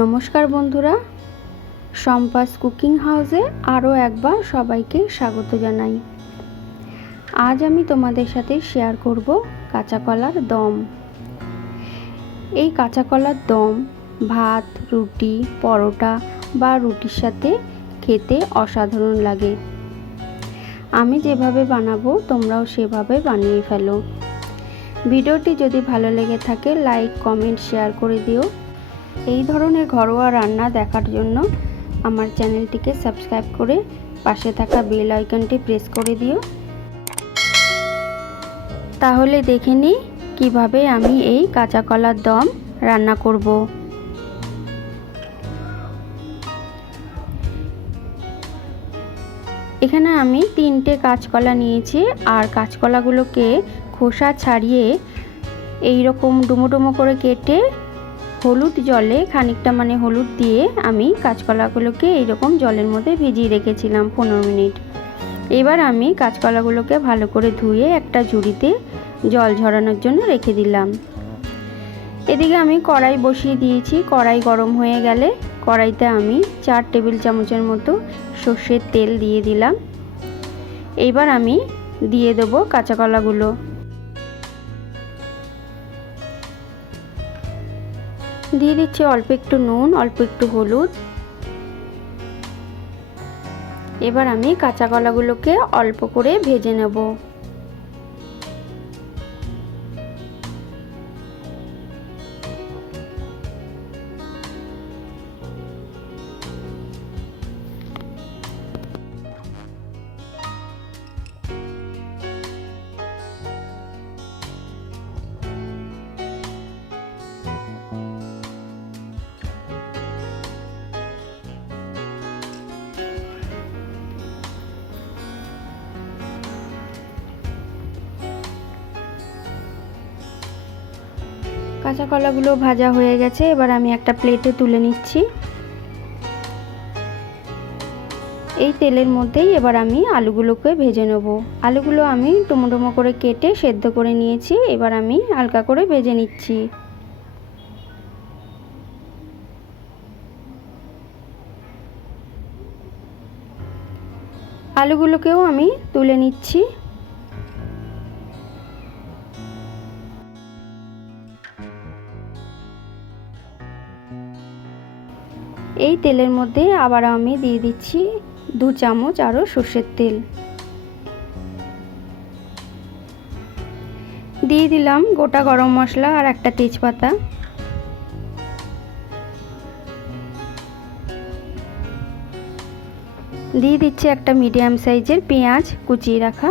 নমস্কার বন্ধুরা, সম্পাস কুকিং হাউসে আরও একবার সবাইকে স্বাগত জানাই। আজ আমি তোমাদের সাথে শেয়ার করব কাঁচা কলার দম। এই কাঁচা কলার দম ভাত, রুটি, পরোটা বা রুটির সাথে খেতে অসাধারণ লাগে। আমি যেভাবে বানাবো তোমরাও সেভাবে বানিয়ে ফেলো। ভিডিওটি যদি ভালো লেগে থাকে লাইক, কমেন্ট, শেয়ার করে দিও। এই ধরনের ঘরোয়া রান্না দেখার জন্য আমার চ্যানেলটিকে সাবস্ক্রাইব করে পাশে থাকা বেল আইকনটি প্রেস করে দিও। তাহলে দেখে নিই কীভাবে আমি এই কাঁচা কলার দম রান্না করব। এখানে আমি 3টে কাঁচকলা নিয়েছি, আর কাঁচকলাগুলোকে খোসা ছাড়িয়ে এই রকম ডুমো ডুমো করে কেটে হলুদ জলে খানিকটা হলুদ দিয়ে আমি কাঁচকলাগুলোকে এইরকম জলের মধ্যে ভিজিয়ে রেখেছিলাম 15 মিনিট। এবার আমি কাঁচকলাগুলোকে ভালো করে ধুয়ে একটা ঝুড়িতে জল ঝরানোর জন্য রেখে দিলাম। এদিকে আমি কড়াই বসিয়ে দিয়েছি। কড়াই গরম হয়ে গেলে কড়াইতে আমি 4 টেবিল চামচের মতো সর্ষের তেল দিয়ে দিলাম। এইবার আমি দিয়ে দেবো কাঁচাকলাগুলো। দিয়ে দিচ্ছি অল্প একটু নুন, অল্প একটু হলুদ। এবার আমি কাঁচা কলাগুলোকে অল্প করে ভেজে নেব। কাঁচা কলাগুলো ভাজা হয়ে গেছে। এবার আমি একটা প্লেটে তুলে নিচ্ছি। এই তেলের মধ্যেই এবার আমি আলুগুলোকে ভেজে নেব। আলুগুলো আমি ডুমো ডুমো করে কেটে সেদ্ধ করে নিয়েছি। এবার আমি হালকা করে ভেজে নিচ্ছি। আলুগুলোকেও আমি তুলে নিচ্ছি। এই তেলের মধ্যে আবার আমি দিয়ে দিচ্ছি 2 চামচ আরও সর্ষের তেল। দিয়ে দিলাম গোটা গরম মশলা আর একটা তেজপাতা। দিয়ে দিচ্ছি একটা মিডিয়াম সাইজের পেঁয়াজ কুচিয়ে রাখা।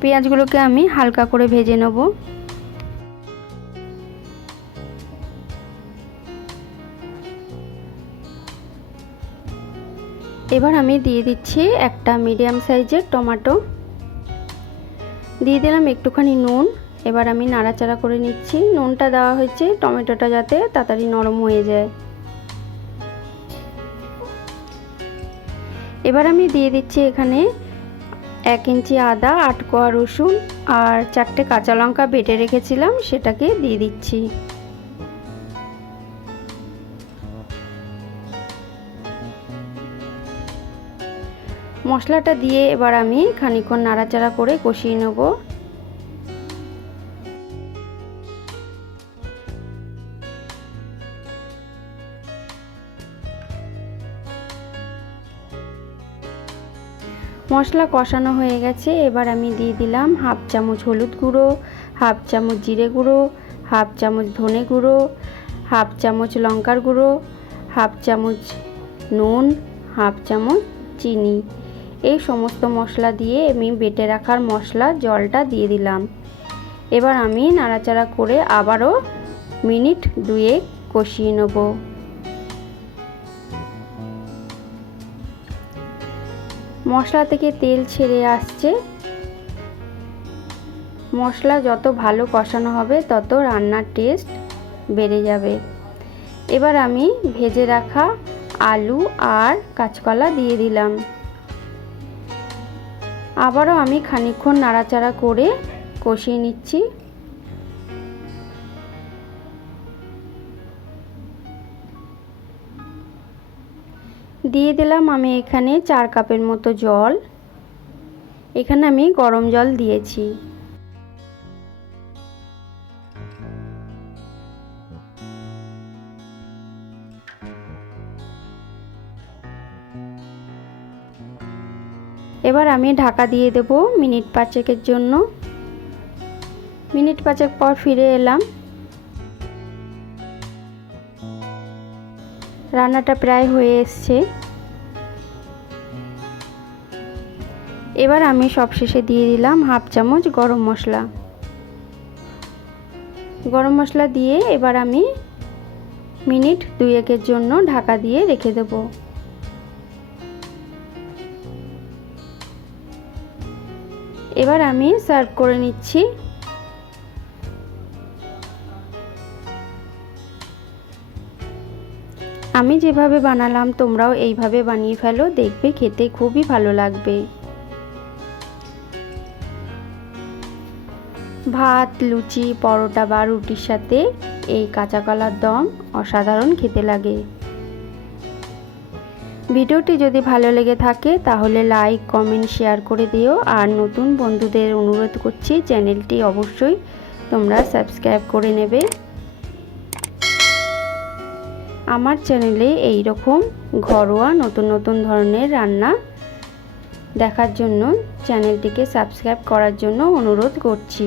পেঁয়াজগুলোকে আমি হালকা করে ভেজে নেব। এবার আমি দিয়ে দিচ্ছি একটা মিডিয়াম সাইজের টমেটো। দিয়ে দিলাম একটুখানি নুন। এবার আমি নাড়াচাড়া করে নিচ্ছি। নুনটা দেওয়া হয়েছে টমেটোটা যাতে তাড়াতাড়ি নরম হয়ে যায়। এবার আমি দিয়ে দিচ্ছি এখানে 1 ইঞ্চি আদা, 8 কোয়া রসুন আর 4টে কাঁচা লঙ্কা বেটে রেখেছিলাম, সেটাকে দিয়ে দিচ্ছি। মশলাটা দিয়ে এবার আমি খানিকক্ষণ নাড়াচাড়া করে কষিয়ে নেব। মশলা কষানো হয়ে গেছে। এবার আমি দিয়ে দিলাম 1/2 চামচ হলুদ গুঁড়ো, 1/2 চামচ জিরে গুঁড়ো, 1/2 চামচ ধনে গুঁড়ো, 1/2 চামচ লঙ্কার গুঁড়ো, 1/2 চামচ নুন, 1/2 চামচ চিনি। এই সমস্ত মশলা দিয়ে আমি বেটে রাখার মশলা জলটা দিয়ে দিলাম। এবার আমি নাড়াচাড়া করে আবারও মিনিট 2 কষিয়ে নেব। মশলা থেকে তেল ছেড়ে আসছে। মশলা যত ভালো কষানো হবে তত রান্নার টেস্ট বেড়ে যাবে। এবার আমি ভেজে রাখা আলু আর কাঁচকলা দিয়ে দিলাম। আবারও আমি খানিকক্ষণ নাড়াচাড়া করে কষিয়ে নিচ্ছি। দিয়ে দিলাম আমি এখানে 4 কাপের মতো জল। এখানে আমি গরম জল দিয়েছি। এবার আমি ঢাকা দিয়ে দেব মিনিট 5 জন্য। মিনিট 5 পর ফিরে এলাম। রান্নাটা প্রায় হয়ে এসছে। এবার আমি সবশেষে দিয়ে দিলাম হাফ চামচ গরম মশলা। গরম মশলা দিয়ে এবার আমি মিনিট 2 জন্য ঢাকা দিয়ে রেখে দেব। এবার আমি সার্ভ করে নিচ্ছি। আমি যেভাবে বানালাম তোমরাও এইভাবে বানিয়ে ফেলো, দেখবে খেতে খুবই ভালো লাগবে। ভাত, লুচি, পরোটা বা রুটির সাথে এই কাঁচা কলার দম অসাধারণ খেতে লাগে। ভিডিওটি যদি ভালো লেগে থাকে তাহলে লাইক, কমেন্ট, শেয়ার করে দিও। আর নতুন বন্ধুদের অনুরোধ করছি চ্যানেলটি অবশ্যই তোমরা সাবস্ক্রাইব করে নেবে। আমার চ্যানেলে এই রকম ঘরোয়া নতুন নতুন ধরনের রান্না দেখার জন্য চ্যানেলটিকে সাবস্ক্রাইব করার জন্য অনুরোধ করছি।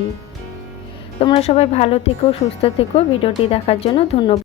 তোমরা সবাই ভালো থেকো, সুস্থ থেকো। ভিডিওটি দেখার জন্য ধন্যবাদ।